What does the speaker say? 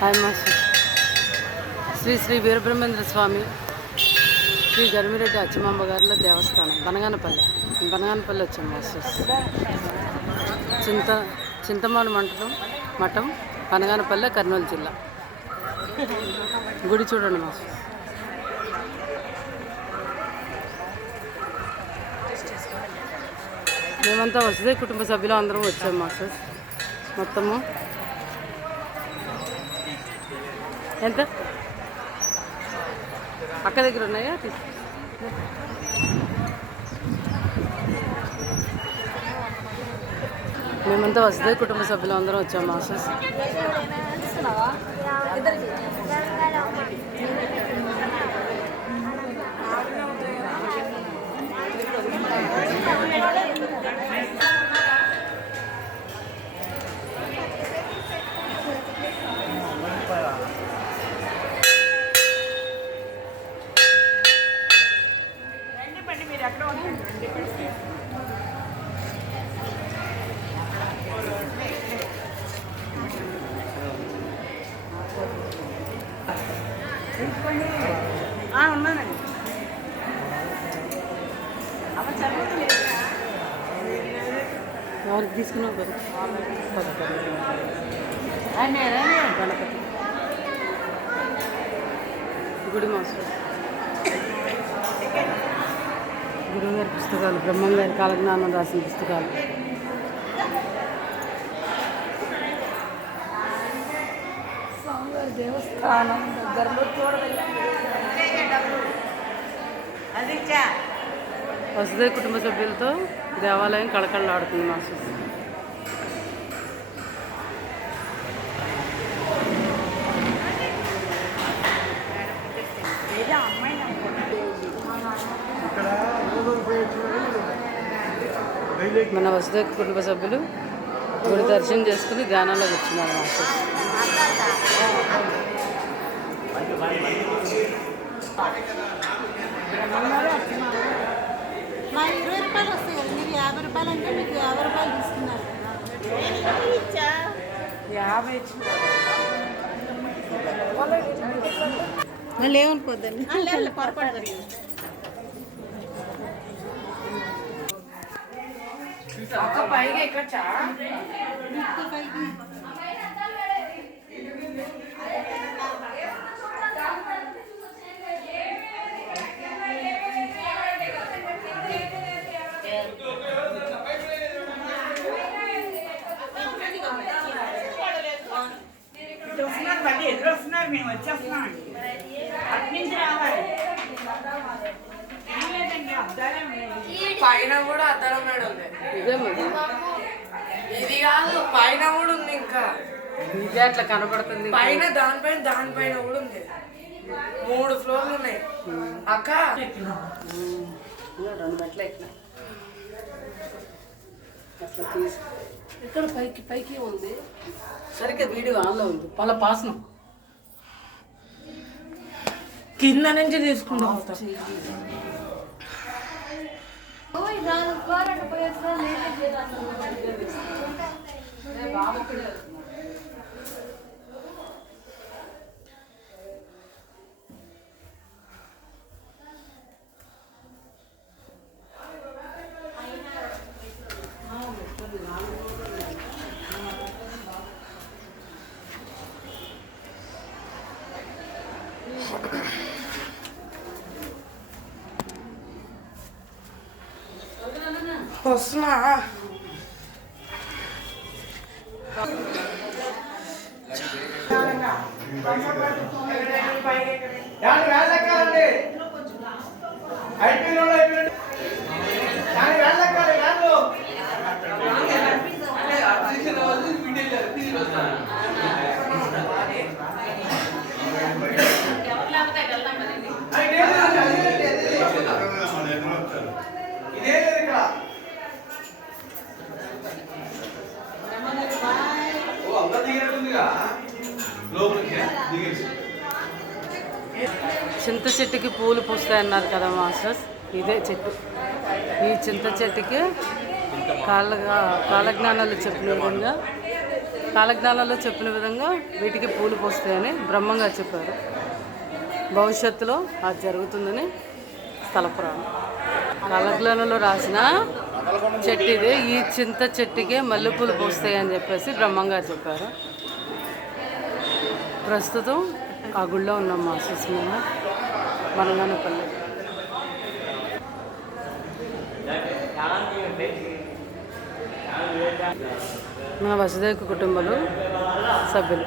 Hi master. Shri Shri Veerabrahmendra Swami Shri Garimireddy Acchamamba గారిలో దేవస్థానం బనగానపల్లి వచ్చాం మాస్టర్స్. చింతమాను మఠం బనగానపల్లి, కర్నూలు జిల్లా. గుడి చూడండి మాస్టర్స్. మేమంతా వసదే కుటుంబ సభ్యులు అందరం వచ్చాం మాస్టర్స్. మొత్తము ఎంత అక్క దగ్గర ఉన్నాయా? మేమంతా వసదే కుటుంబ సభ్యులు అందరం వచ్చాం మాస్టర్స్. ఉన్నానండి. ఎవరికి తీసుకున్నావు కదా గణపతి గుడి మాస్టర్. గురువుగారి పుస్తకాలు, బ్రహ్మం గారి కాలజ్ఞానం రాసిన పుస్తకాలు. దేవస్థానం దగ్గరలో వసదే కుటుంబ సభ్యులతో దేవాలయం కళకళలాడుతుంది మాస్టర్స్. మన వసదే కుటుంబ సభ్యులు గుడి దర్శనం చేసుకుని ధ్యానంలో కూర్చున్నారు మాస్టర్స్. మా 20 రూపాయలు వస్తాయి కదా, మీరు 50 రూపాయలు అంటే మీకు 50 రూపాయలు తీసుకున్నారు. 50 లేవనుకోద్దండి, పొరపాటు జరిగింది. పైగా ఇక్కడ వస్తున్నారు, మేము వచ్చేస్తున్నాం. అట్నుంచి రావాలి. పైన కూడా అద్దడం మేడం ఇది కాదు, పైన కూడా ఉంది. ఇంకా ఇదే అట్లా కనపడుతుంది. పైన దానిపైన కూడా ఉంది. 3 ఫ్లోర్లు ఉన్నాయి అక్క. 2 మెట్లు ఎక్కినా అట్లా తీసి ఇక్కడ పైకి ఉంది. సరిగ్గా వీడియో ఆన్లో ఉంది. పలా పాసనం కింద నుంచి తీసుకుంటాం. వస్తున్నా. చింత చెట్టుకి పూలు పూస్తాయన్నారు కదా మాస్టర్స్. ఇదే చెట్టు. ఈ చింత చెట్టుకి కాలజ్ఞానాలు చెప్పిన విధంగా కాలజ్ఞానంలో చెప్పిన విధంగా వీటికి పూలు పోస్తాయని బ్రహ్మంగా చెప్పారు. భవిష్యత్తులో అది జరుగుతుందని స్థల పురాణం. కాలజ్ఞానంలో రాసిన చెట్టు ఇది. ఈ చింత చెట్టుకే మల్లెపూలు పోస్తాయి అని చెప్పేసి బ్రహ్మంగా చెప్పారు. ప్రస్తుతం ఆ గుళ్ళో ఉన్నాం మాస్టర్స్ మేము బనగానపల్లి. మన వసుదైక కుటుంబాలు సభ్యులు.